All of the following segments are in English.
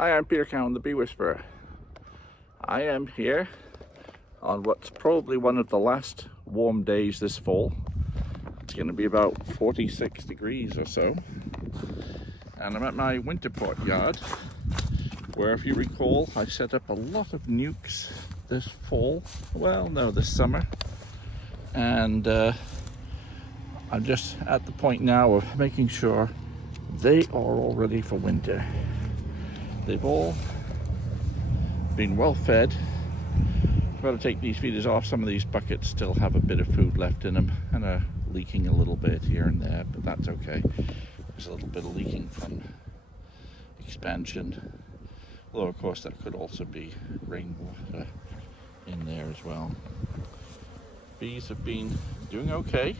Hi, I'm Peter Cowan, the Bee Whisperer. I am here on what's probably one of the last warm days this fall. It's going to be about 46 degrees or so. And I'm at my winter pot yard, where, if you recall, I set up a lot of nucs this fall. Well, no, this summer. And I'm just at the point now of making sure they are all ready for winter. They've all been well fed. I've got to take these feeders off. Some of these buckets still have a bit of food left in them and are leaking a little bit here and there, but that's okay. There's a little bit of leaking from expansion, although of course that could also be rainwater in there as well. Bees have been doing okay,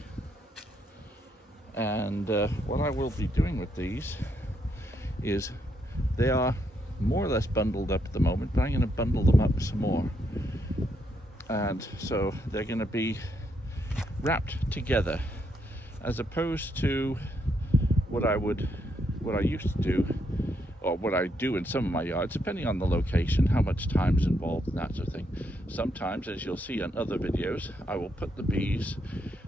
and what I will be doing with these is they are more or less bundled up at the moment, but I'm going to bundle them up some more. And so they're going to be wrapped together, as opposed to what I used to do, or what I do in some of my yards, depending on the location, how much time is involved, and that sort of thing. Sometimes, as you'll see on other videos, I will put the bees,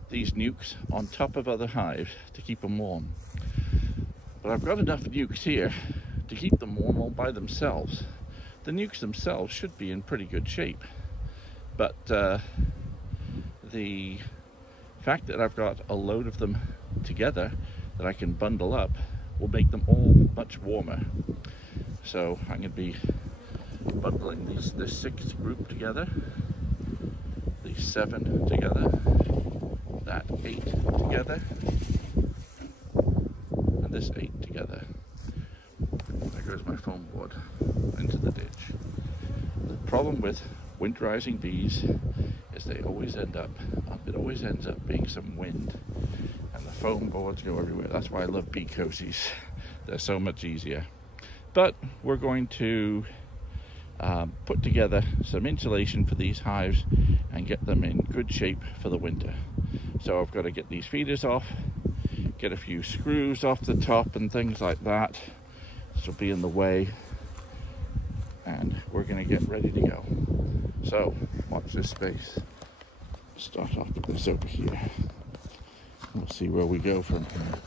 these nucs, on top of other hives to keep them warm. But I've got enough nucs here to keep them warm all by themselves. The nucs themselves should be in pretty good shape, but the fact that I've got a load of them together that I can bundle up will make them all much warmer. So I'm going to be bundling this 6 group together, these 7 together, that 8 together, and this 8 together. There goes my foam board into the ditch. The problem with winterizing bees is it always ends up being some wind, and the foam boards go everywhere. That's why I love bee cozies. They're so much easier. But we're going to put together some insulation for these hives and get them in good shape for the winter. So I've got to get these feeders off, get a few screws off the top and things like that. This will be in the way, and we're going to get ready to go. So watch this space. Start off with this over here. We'll see where we go from here.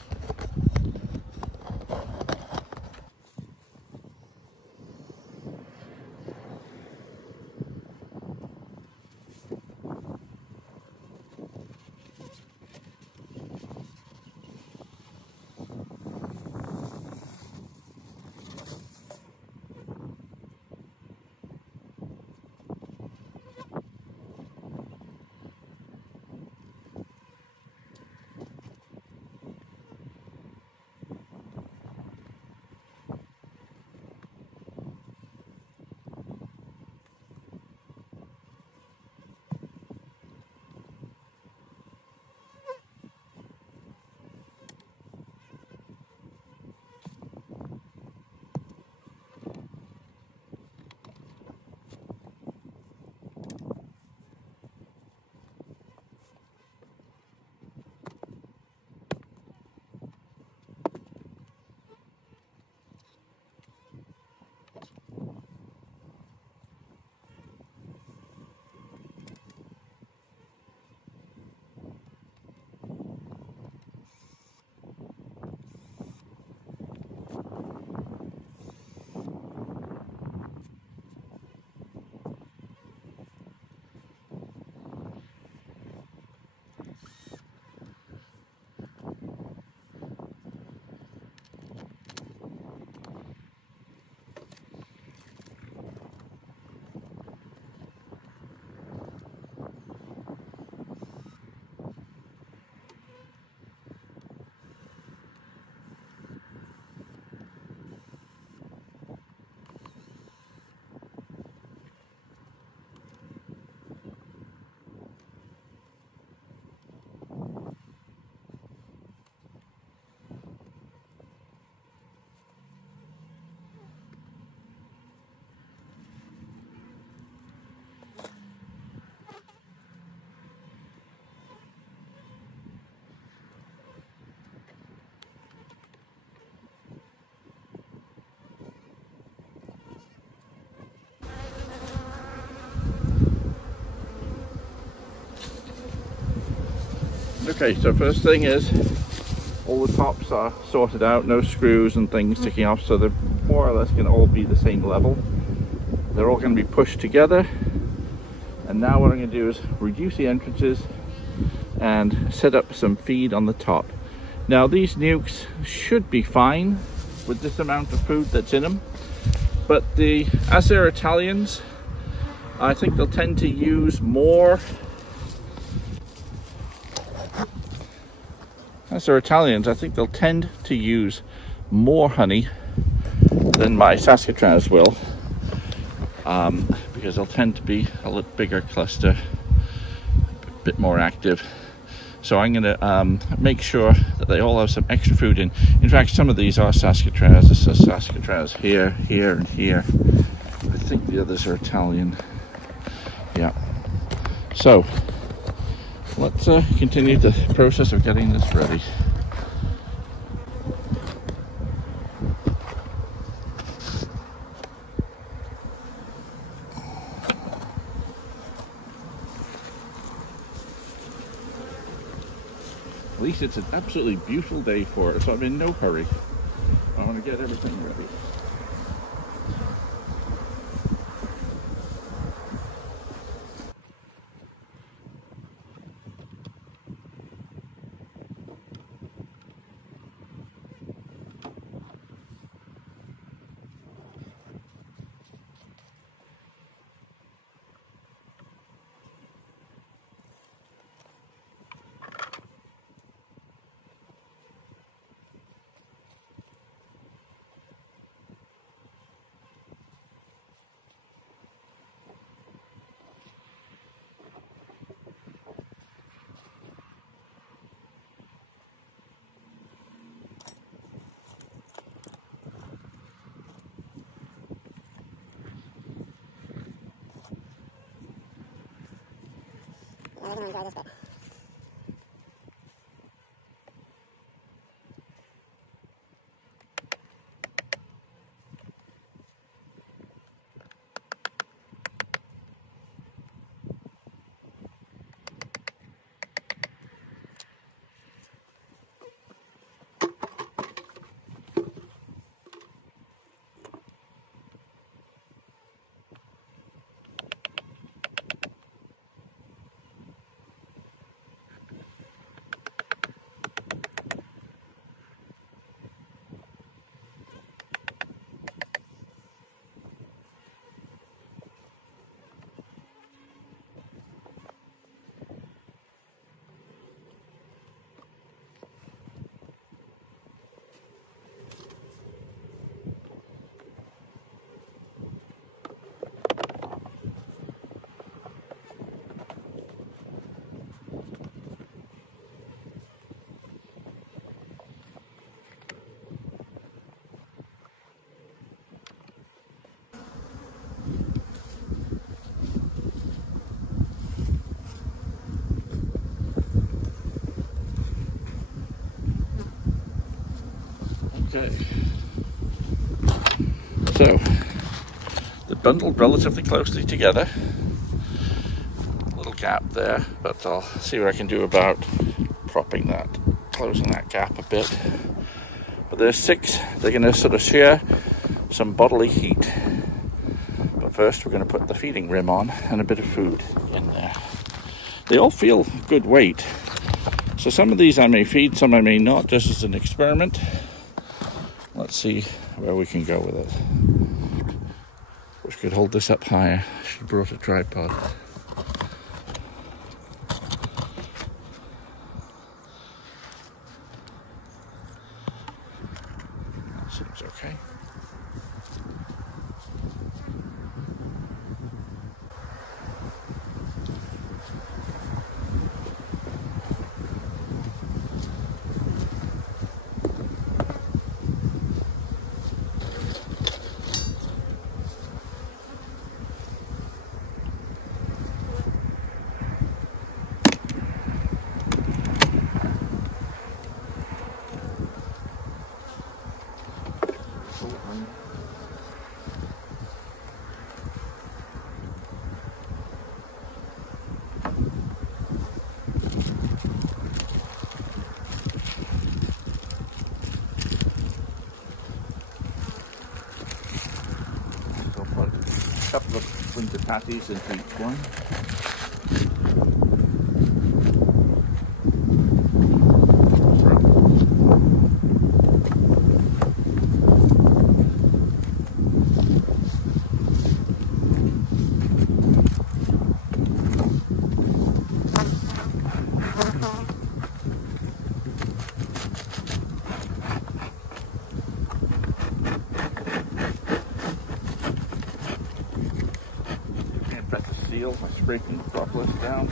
Okay, so first thing is all the tops are sorted out, no screws and things sticking off, so they're more or less going to all be the same level. They're all going to be pushed together, and now what I'm going to do is reduce the entrances and set up some feed on the top. Now these Nucs should be fine with this amount of food that's in them, but as they're Italians, I think they'll tend to use more. As they're Italians, I think they'll tend to use more honey than my Saskatchewans will, because they'll tend to be a little bigger cluster, a bit more active. So I'm going to make sure that they all have some extra food in. In fact, some of these are Saskatchewans. This is Saskatchewans here, here, and here. I think the others are Italian. Yeah. So let's continue the process of getting this ready. At least it's an absolutely beautiful day for it, so I'm in no hurry. I want to get everything ready. I'm going to enjoy this bit. Okay, so they're bundled relatively closely together. A little gap there, but I'll see what I can do about propping that, closing that gap a bit. But there's 6. They're going to sort of share some bodily heat. But first we're going to put the feeding rim on and a bit of food in there. They all feel good weight. So some of these I may feed, some I may not, just as an experiment. Let's see where we can go with it. Wish we could hold this up higher. She brought a tripod. That seems okay. couple of winter patties into each one. By scraping the propolis down.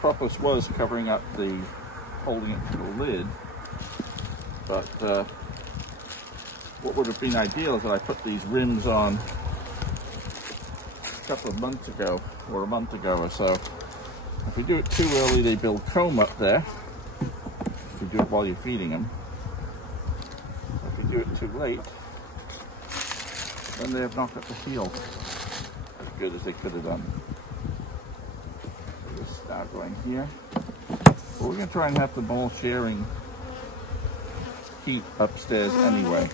Propolis was covering up the, holding it to the lid, but what would have been ideal is that I put these rims on a couple of months ago, or a month ago or so. If you do it too early, they build comb up there. If you do it while you're feeding them. If you do it too late, then they have not got the feel as good as they could have done. So just start going here. But we're going to try and have them all sharing heat upstairs anyway.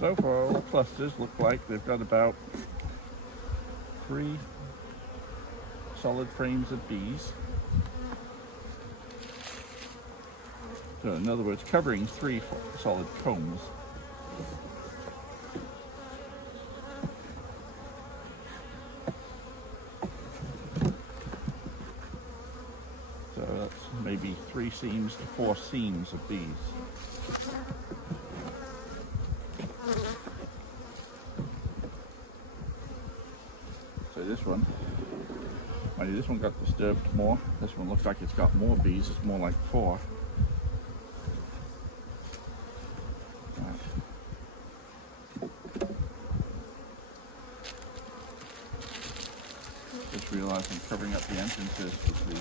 So far, all the clusters look like they've got about 3 solid frames of bees. So in other words, covering 3 solid combs. So that's maybe 3 seams to 4 seams of bees. So this one got disturbed more. This one looks like it's got more bees. It's more like 4. Right. Just realized I'm covering up the entrances with the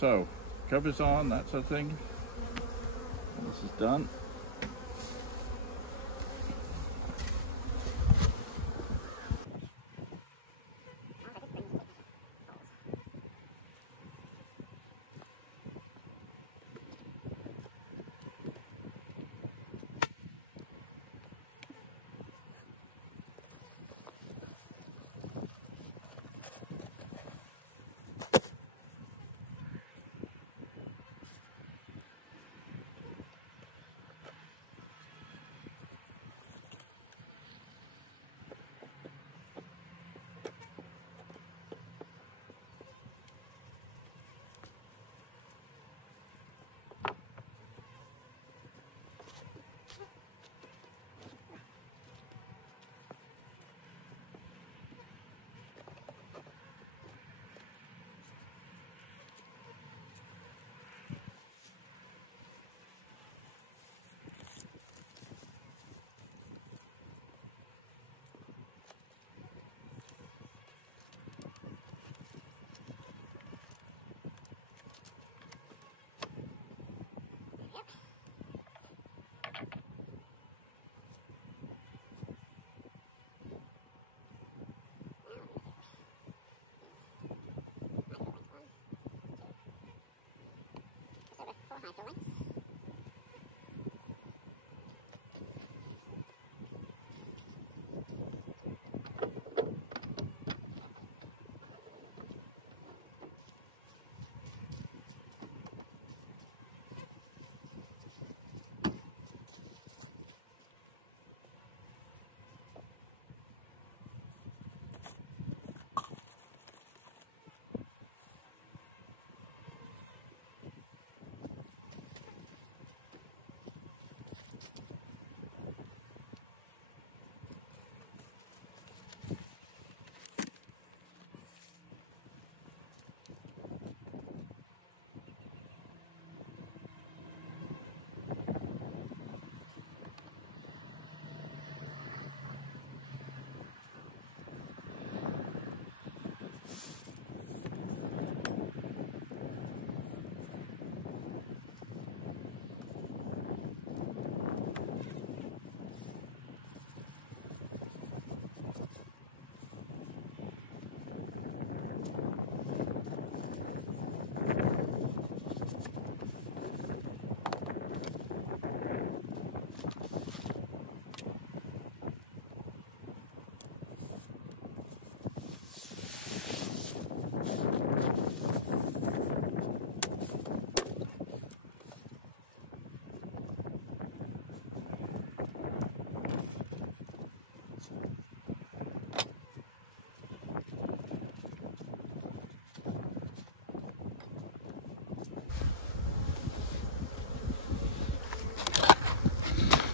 So, cover's on, that sort of thing. This is done.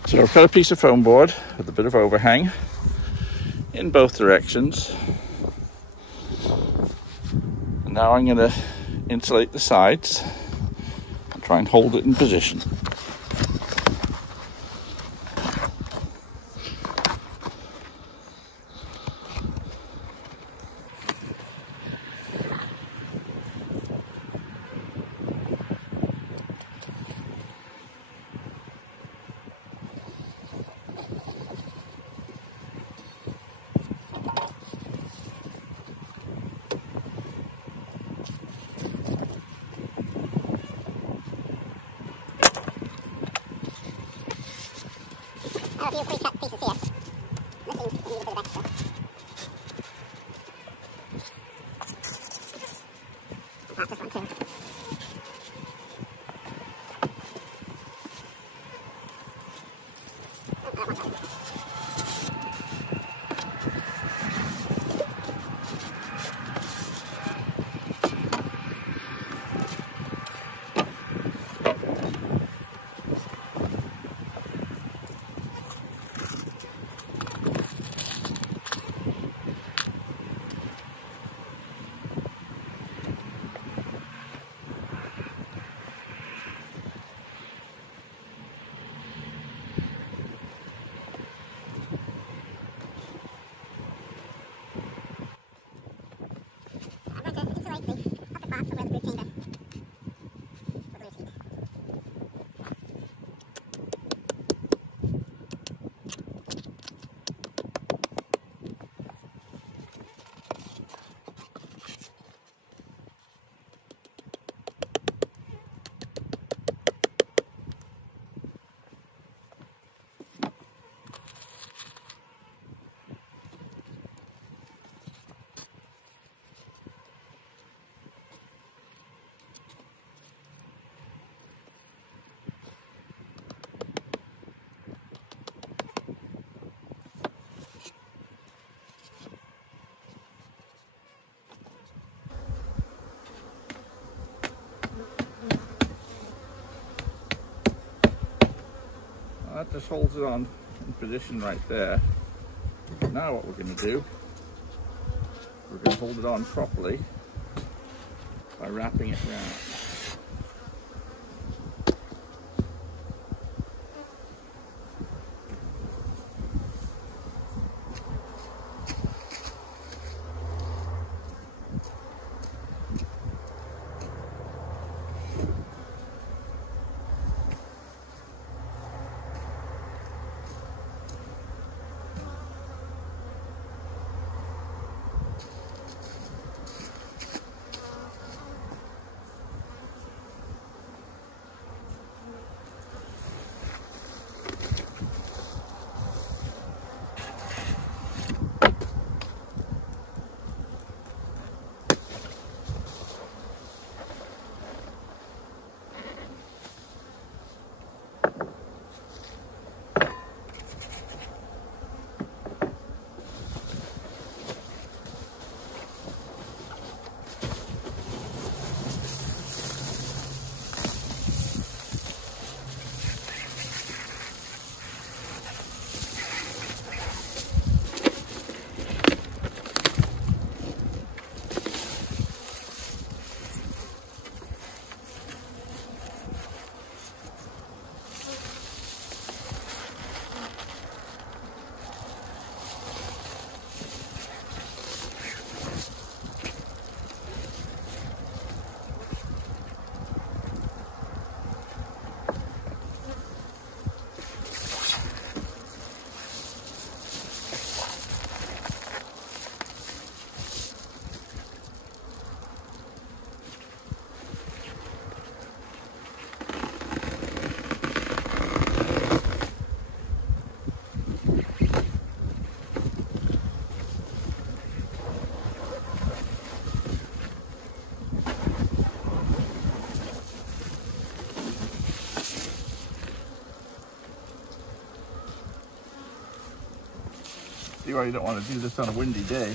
So I've got a piece of foam board with a bit of overhang in both directions. And now I'm going to insulate the sides and try and hold it in position. A few pre-cut pieces here. Nothing that need a bit of extra. That's this one too. That one's good. That just holds it on in position right there. Now what we're going to do, we're going to hold it on properly by wrapping it around. See why you don't want to do this on a windy day.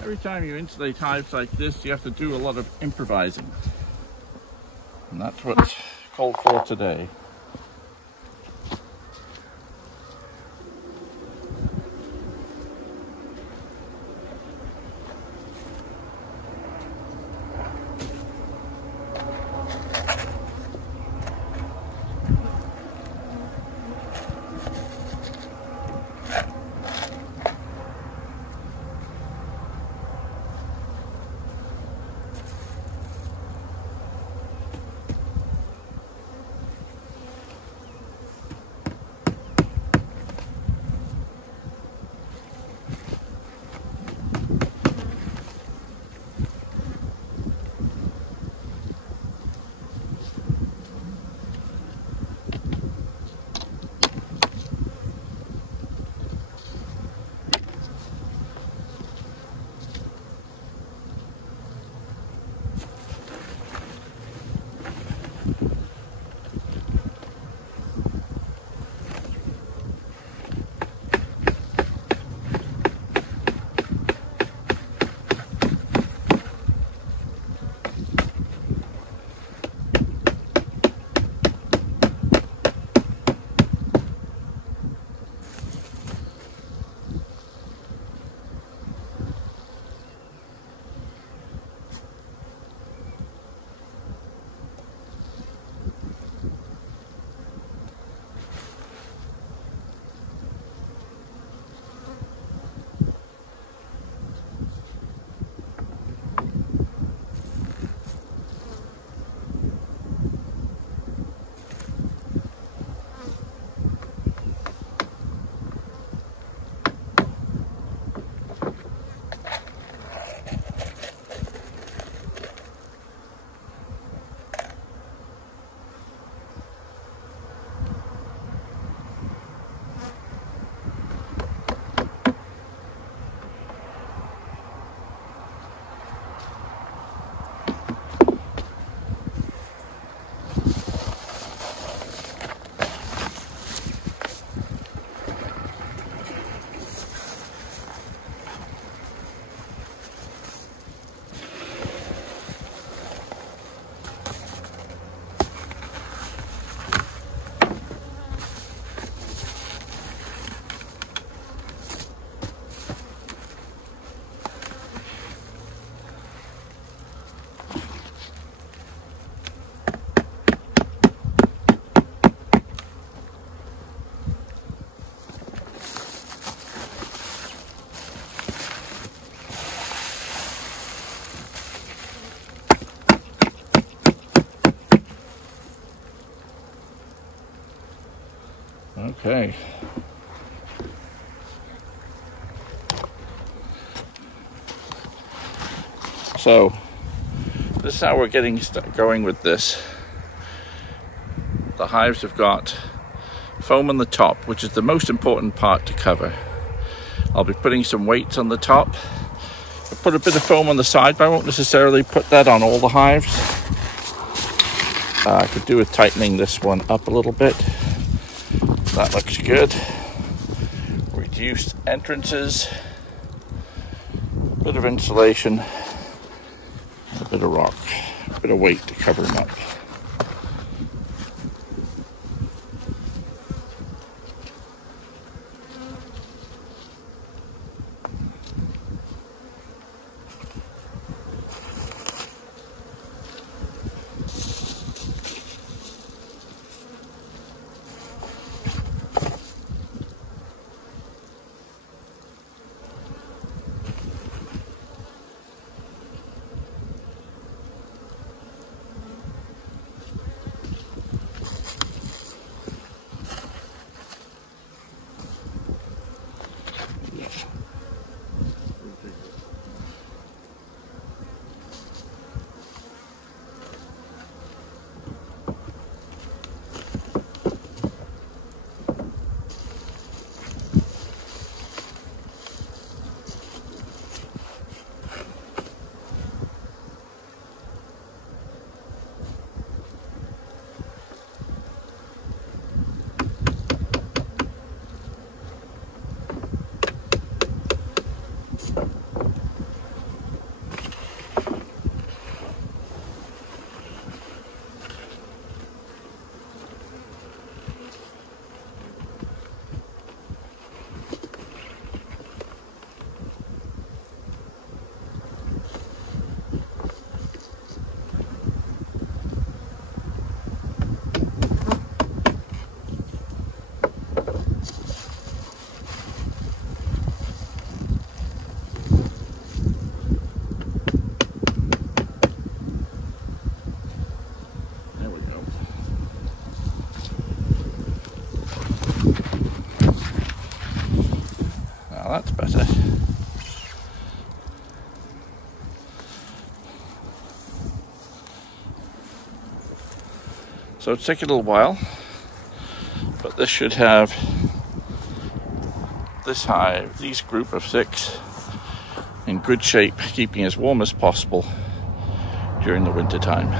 Every time you insulate hives like this, you have to do a lot of improvising. And that's what's called for today. Okay. So this is how we're getting going with this. The hives have got foam on the top, which is the most important part to cover. I'll be putting some weights on the top. I'll put a bit of foam on the side, but I won't necessarily put that on all the hives. I could do with tightening this one up a little bit. That looks good. Reduced entrances, a bit of insulation, a bit of rock, a bit of weight to cover them up. That's better. So it'll take a little while, but this should have this hive, these group of 6, in good shape, keeping as warm as possible during the winter time.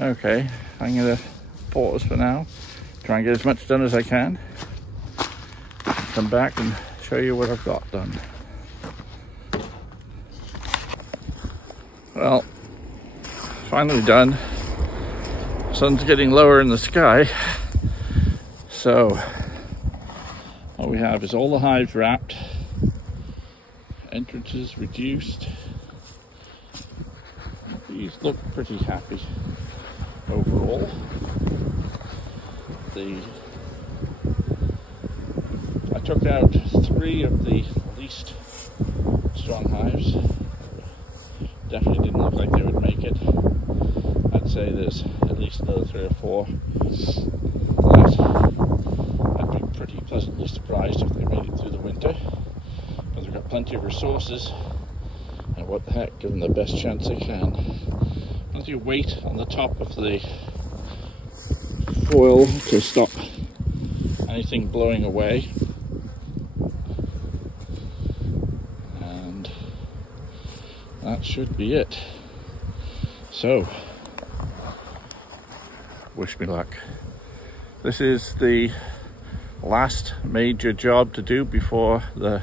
Okay, I'm gonna pause for now, try and get as much done as I can. Come back and show you what I've got done. Well, finally done. Sun's getting lower in the sky, so what we have is all the hives wrapped, entrances reduced. These look pretty happy overall. I took out 3 of the least strong hives. Definitely didn't look like they would make it. I'd say there's at least another 3 or 4 that I'd be pretty pleasantly surprised if they made it through the winter. But they've got plenty of resources, and what the heck, give them the best chance they can. Plenty of weight on the top of the foil to stop anything blowing away. And that should be it. So, wish me luck. This is the last major job to do before the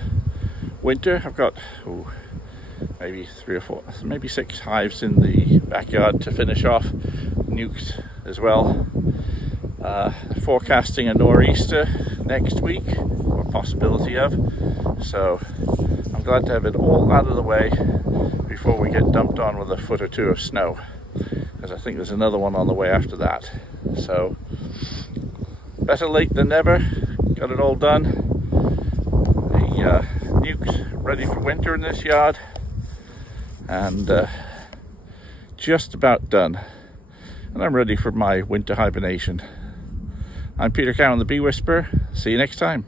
winter. I've got maybe 3 or 4, maybe 6 hives in the backyard to finish off. Nucs as well. Forecasting a nor'easter next week, or possibility of. So I'm glad to have it all out of the way before we get dumped on with a foot or 2 of snow, because I think there's another one on the way after that. So better late than never. Got it all done. The Nucs ready for winter in this yard, and just about done. And I'm ready for my winter hibernation. I'm Peter Cowan, the Bee Whisperer. See you next time.